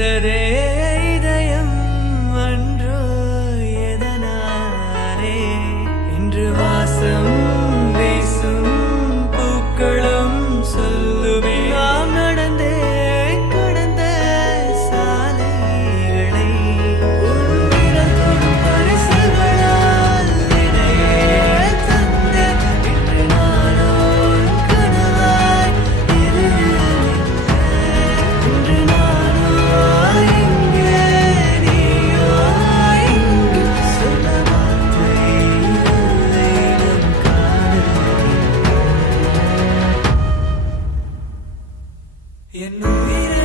விழுந்ததே இதயம் அன்றோ எதனாலே இன்று வாசம் வீசும் பூக்களும் சொல்லுமே நாம் நடந்தே கடந்த சாலைகளை உன்னிடம் தொடும் பரிசுகளால் இதையே தந்த இன்று நானோ கனவாய் இன்று நானோ இங்கே நீயோ இங்கு சொல்ல வார்த்தை இல்லை நம் காதல் என் உயிரை